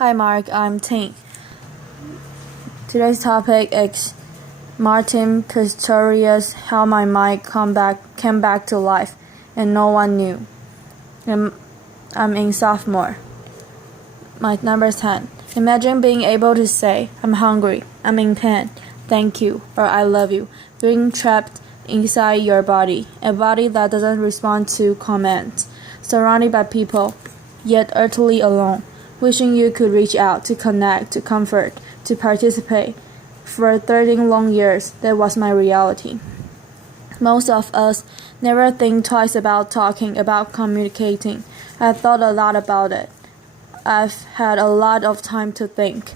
Hi Mark, I'm Ting. Today's topic is Martin Pistorius, how my mind came back to life and no one knew. I'm in sophomore. My number is 10. Imagine being able to say, I'm hungry, I'm in pain, thank you, or I love you, being trapped inside your body, a body that doesn't respond to commands, surrounded by people, yet utterly alone, wishing you could reach out, to connect, to comfort, to participate. For 13 long years, that was my reality. Most of us never think twice about talking, about communicating. I thought a lot about it. I've had a lot of time to think.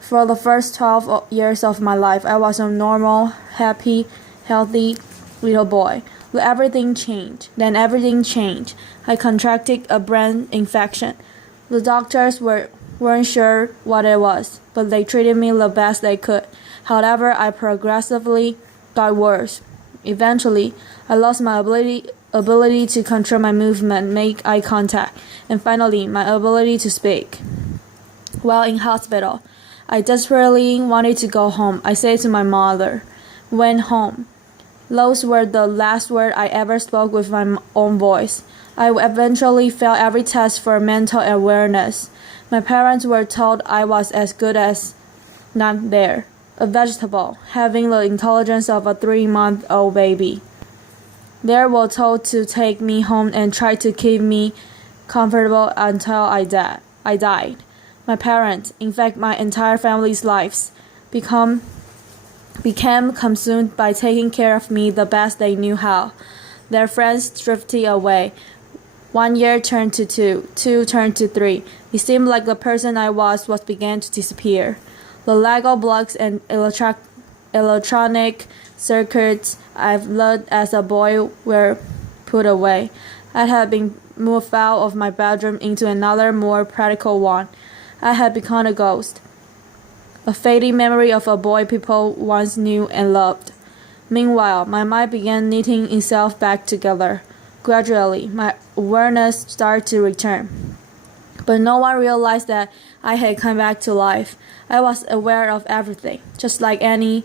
For the first 12 years of my life, I was a normal, happy, healthy little boy. But everything changed. Then everything changed. I contracted a brain infection. The doctors weren't sure what it was, but they treated me the best they could. However, I progressively got worse. Eventually, I lost my ability to control my movement, make eye contact, and finally, my ability to speak. While in hospital, I desperately wanted to go home. I said to my mother, "Went home." Those were the last words I ever spoke with my own voice. I eventually failed every test for mental awareness. My parents were told I was as good as not there, a vegetable, having the intelligence of a 3-month-old baby. They were told to take me home and try to keep me comfortable until I died. My parents, in fact my entire family's lives, became consumed by taking care of me the best they knew how. Their friends drifted away. 1 year turned to 2, 2 turned to 3. It seemed like the person I was began to disappear. The Lego blocks and electronic circuits I've learned as a boy were put away. I had been moved out of my bedroom into another, more practical one. I had become a ghost, a fading memory of a boy people once knew and loved. Meanwhile, my mind began knitting itself back together. Gradually, my awareness started to return. But no one realized that I had come back to life. I was aware of everything, just like any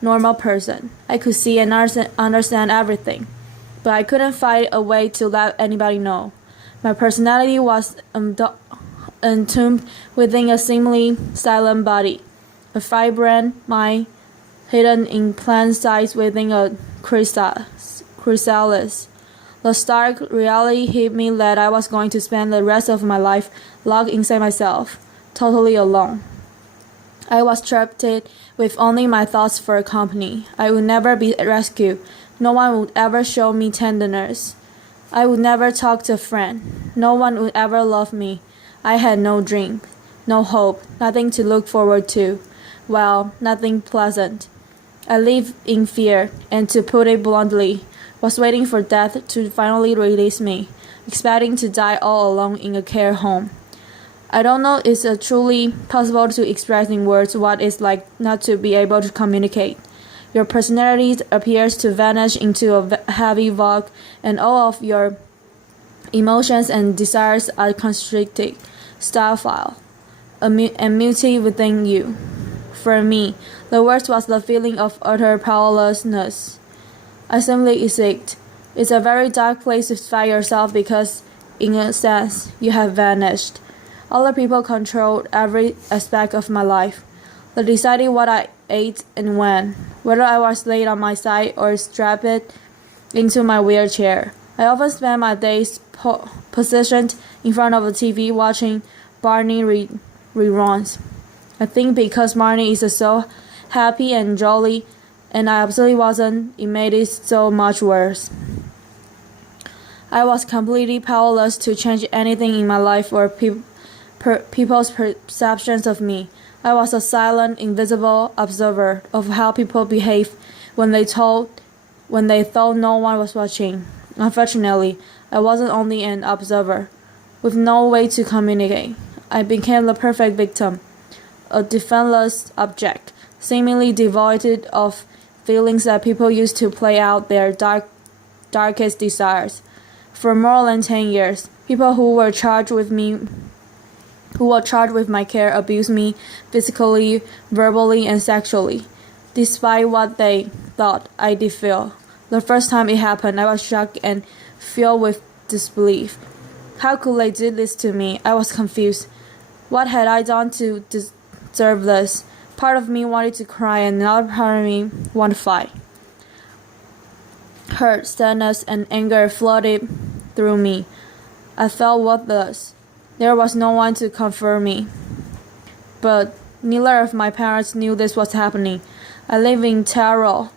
normal person. I could see and understand everything, but I couldn't find a way to let anybody know. My personality was entombed within a seemingly silent body, a vibrant mind hidden in plain sight within a chrysalis. The stark reality hit me that I was going to spend the rest of my life locked inside myself, totally alone. I was trapped with only my thoughts for company. I would never be rescued. No one would ever show me tenderness. I would never talk to a friend. No one would ever love me. I had no dream, no hope, nothing to look forward to. Well, nothing pleasant. I lived in fear, and to put it bluntly, was waiting for death to finally release me, expecting to die all alone in a care home. I don't know if it's truly possible to express in words what it's like not to be able to communicate. Your personality appears to vanish into a heavy fog, and all of your emotions and desires are constricted, stifled, and muted within you. For me, the worst was the feeling of utter powerlessness. I simply exist. It's a very dark place to find yourself because, in a sense, you have vanished. Other people controlled every aspect of my life. They decided what I ate and when, whether I was laid on my side or strapped into my wheelchair. I often spent my days positioned in front of the TV watching Barney reruns. I think because Barney is so happy and jolly, and I absolutely wasn't, it made it so much worse. I was completely powerless to change anything in my life or people's perceptions of me. I was a silent, invisible observer of how people behave when they thought no one was watching. Unfortunately, I wasn't only an observer, with no way to communicate. I became the perfect victim, a defenseless object, seemingly devoid of feelings that people use to play out their darkest desires. For more than 10 years, people who were charged with me who were charged with my care abused me physically, verbally, and sexually, despite what they thought I did feel. The first time it happened, I was shocked and filled with disbelief. How could they do this to me? I was confused. What had I done to deserve this? Part of me wanted to cry and another part of me wanted to fight. Hurt, sadness, and anger flooded through me. I felt worthless. There was no one to comfort me. But neither of my parents knew this was happening. I lived in terror,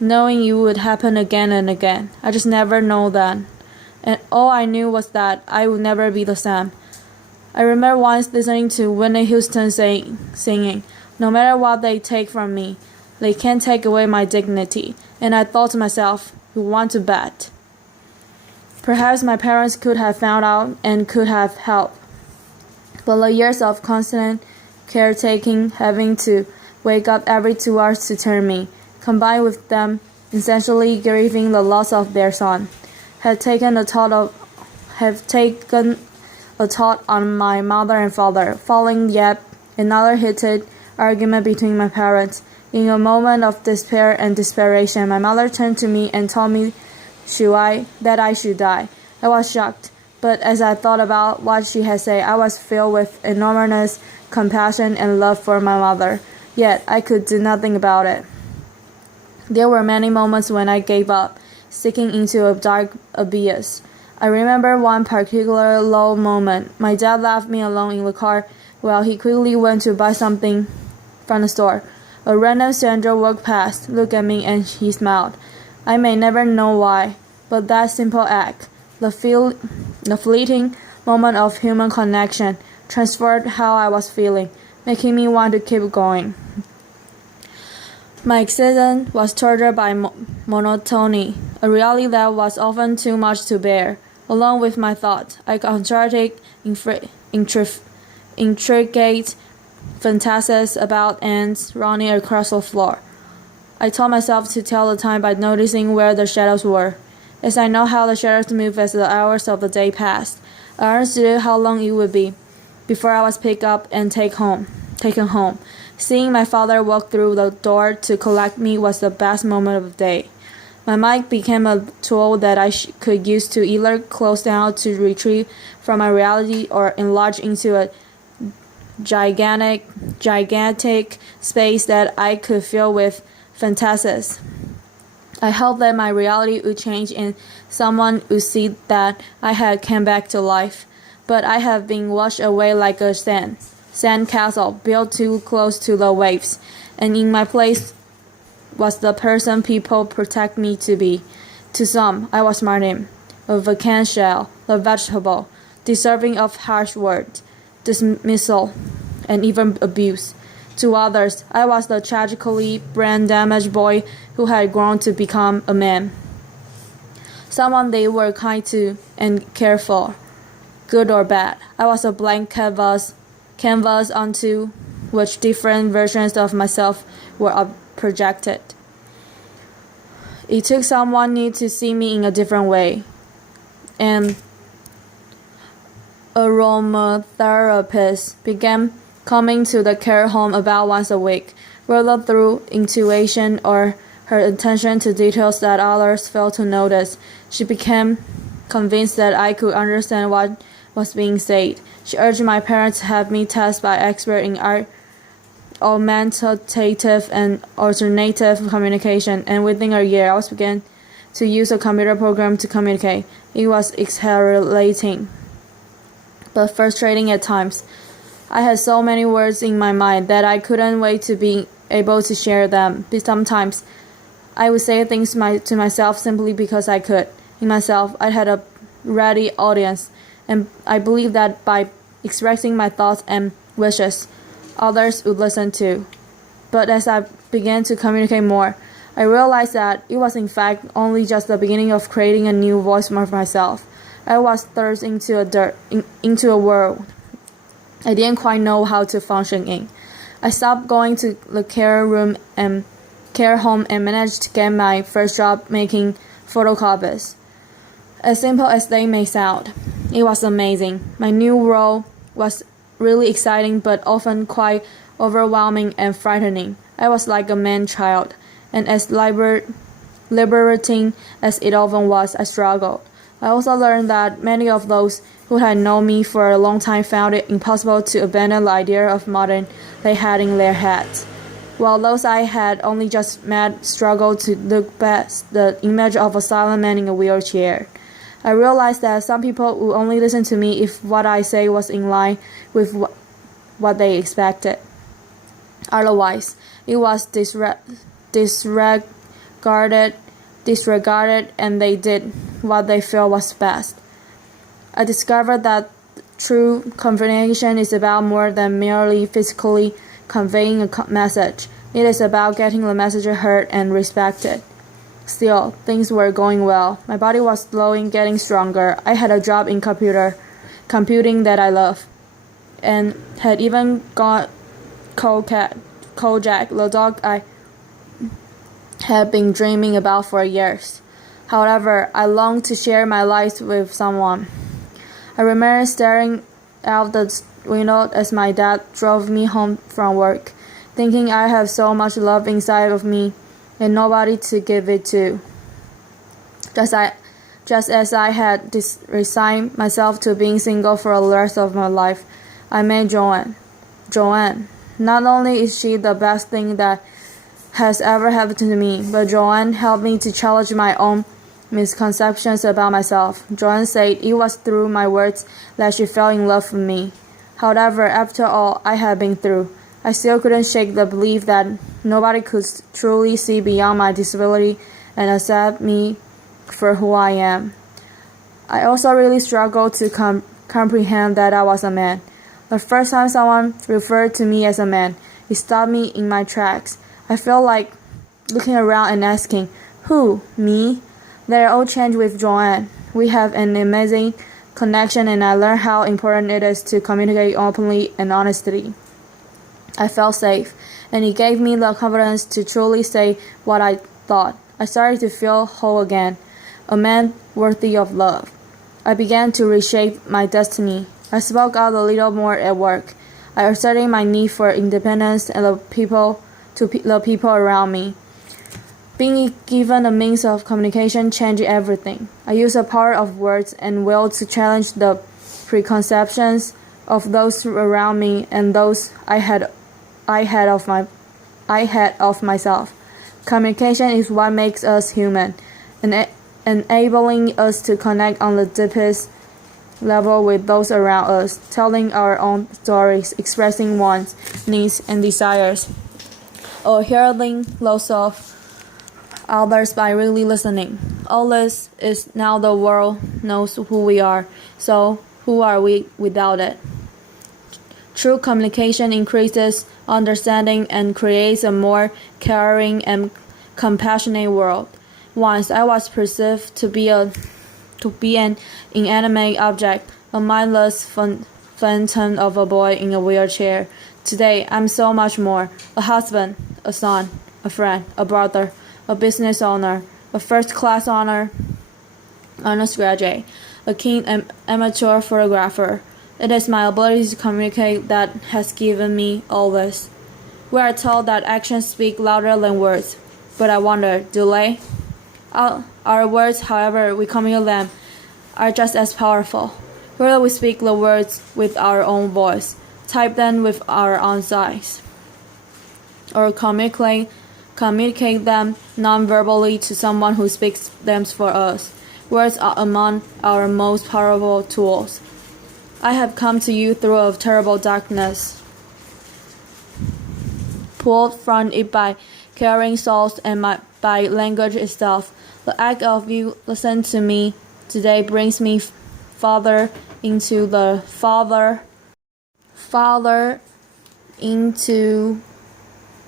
knowing it would happen again and again. I just never know that. And all I knew was that I would never be the same. I remember once listening to Whitney Houston singing, "No matter what they take from me, they can't take away my dignity." And I thought to myself, who want to bet? Perhaps my parents could have found out and could have helped. But the years of constant caretaking, having to wake up every 2 hours to turn me, combined with them essentially grieving the loss of their son, have taken a toll on my mother and father. Following yet another heated argument between my parents, in a moment of despair and desperation, my mother turned to me and told me that I should die. I was shocked, but as I thought about what she had said, I was filled with enormous compassion and love for my mother. Yet I could do nothing about it. There were many moments when I gave up, sinking into a dark abyss. I remember one particular low moment. My dad left me alone in the car while he quickly went to buy something from the store. A random stranger walked past, looked at me, and he smiled. I may never know why, but that simple act, the fleeting moment of human connection, transformed how I was feeling, making me want to keep going. My existence was tortured by monotony, a reality that was often too much to bear. Along with my thoughts, I constructed intricate fantasies about ants running across the floor. I told myself to tell the time by noticing where the shadows were. As I know how the shadows move as the hours of the day passed, I understood how long it would be before I was picked up and taken home. Seeing my father walk through the door to collect me was the best moment of the day. My mind became a tool that I could use to either close down to retreat from my reality or enlarge into a gigantic space that I could fill with fantasies. I hoped that my reality would change and someone would see that I had come back to life. But I have been washed away like a sand castle built too close to the waves, and in my place was the person people protect me to be. To some, I was Martin, a vacant shell, a vegetable, deserving of harsh words, dismissal, and even abuse. To others, I was the tragically brain-damaged boy who had grown to become a man, someone they were kind to and cared for, good or bad. I was a blank canvas onto which different versions of myself were projected. It took someone new to see me in a different way, and aromatherapist began coming to the care home about once a week, whether through intuition or her attention to details that others failed to notice. She became convinced that I could understand what was being said. She urged my parents to have me tested by experts in augmentative and alternative communication, and within a year I was began to use a computer program to communicate. It was exhilarating, but frustrating at times. I had so many words in my mind that I couldn't wait to be able to share them. But sometimes I would say things to myself simply because I could. In myself, I had a ready audience, and I believed that by expressing my thoughts and wishes, others would listen too. But as I began to communicate more, I realized that it was in fact only just the beginning of creating a new voice for myself. I was thrust into a world I didn't quite know how to function in. I stopped going to the care home and managed to get my first job making photocopies. As simple as they may sound, it was amazing. My new role was really exciting but often quite overwhelming and frightening. I was like a man-child, and as liberating as it often was, I struggled. I also learned that many of those who had known me for a long time found it impossible to abandon the idea of modern they had in their heads, while those I had only just met struggled to look past the image of a silent man in a wheelchair. I realized that some people would only listen to me if what I say was in line with what they expected. Otherwise, it was disregarded, and they did what they felt was best. I discovered that true communication is about more than merely physically conveying a message. It is about getting the message heard and respected. Still, things were going well. My body was slowly getting stronger. I had a job in computing that I loved, and had even got Kojak, the dog I had been dreaming about for years. However, I longed to share my life with someone. I remember staring out the window as my dad drove me home from work, thinking I have so much love inside of me and nobody to give it to. Just as I had resigned myself to being single for the rest of my life, I met Joanne. Not only is she the best thing that has ever happened to me, but Joanne helped me to challenge my own misconceptions about myself. Joanne said it was through my words that she fell in love with me. However, after all I had been through, I still couldn't shake the belief that nobody could truly see beyond my disability and accept me for who I am. I also really struggled to comprehend that I was a man. The first time someone referred to me as a man, it stopped me in my tracks. I felt like looking around and asking, who, me? That all changed with Joanne. We have an amazing connection, and I learned how important it is to communicate openly and honestly. I felt safe, and it gave me the confidence to truly say what I thought. I started to feel whole again, a man worthy of love. I began to reshape my destiny. I spoke out a little more at work. I asserted my need for independence and the people around me. Being given a means of communication changed everything. I used the power of words and will to challenge the preconceptions of those around me and those I had of myself. Communication is what makes us human, enabling us to connect on the deepest level with those around us, telling our own stories, expressing wants, needs, and desires, or hearing those of others by really listening. All this is now the world knows who we are, so who are we without it? True communication increases understanding and creates a more caring and compassionate world. Once I was perceived to be an inanimate object, a mindless phantom of a boy in a wheelchair. Today, I'm so much more: a husband, a son, a friend, a brother, a business owner, a first-class honors graduate, a keen amateur photographer. It is my ability to communicate that has given me all this. We are told that actions speak louder than words, but I wonder, do they? Our words, however we communicate them, are just as powerful. Whether we speak the words with our own voice, type them with our own size, or communicate them non-verbally to someone who speaks them for us. Words are among our most powerful tools. I have come to you through a terrible darkness, pulled from it by carrying souls and by language itself. The act of you listen to me today brings me farther into the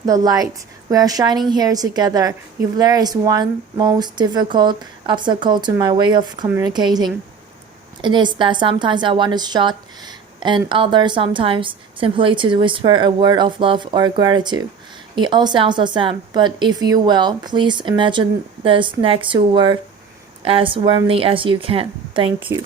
light. We are shining here together. If there is one most difficult obstacle to my way of communicating, it is that sometimes I want to shout, and others sometimes simply to whisper a word of love or gratitude. It all sounds the same, but if you will, please imagine this next two words as warmly as you can. Thank you.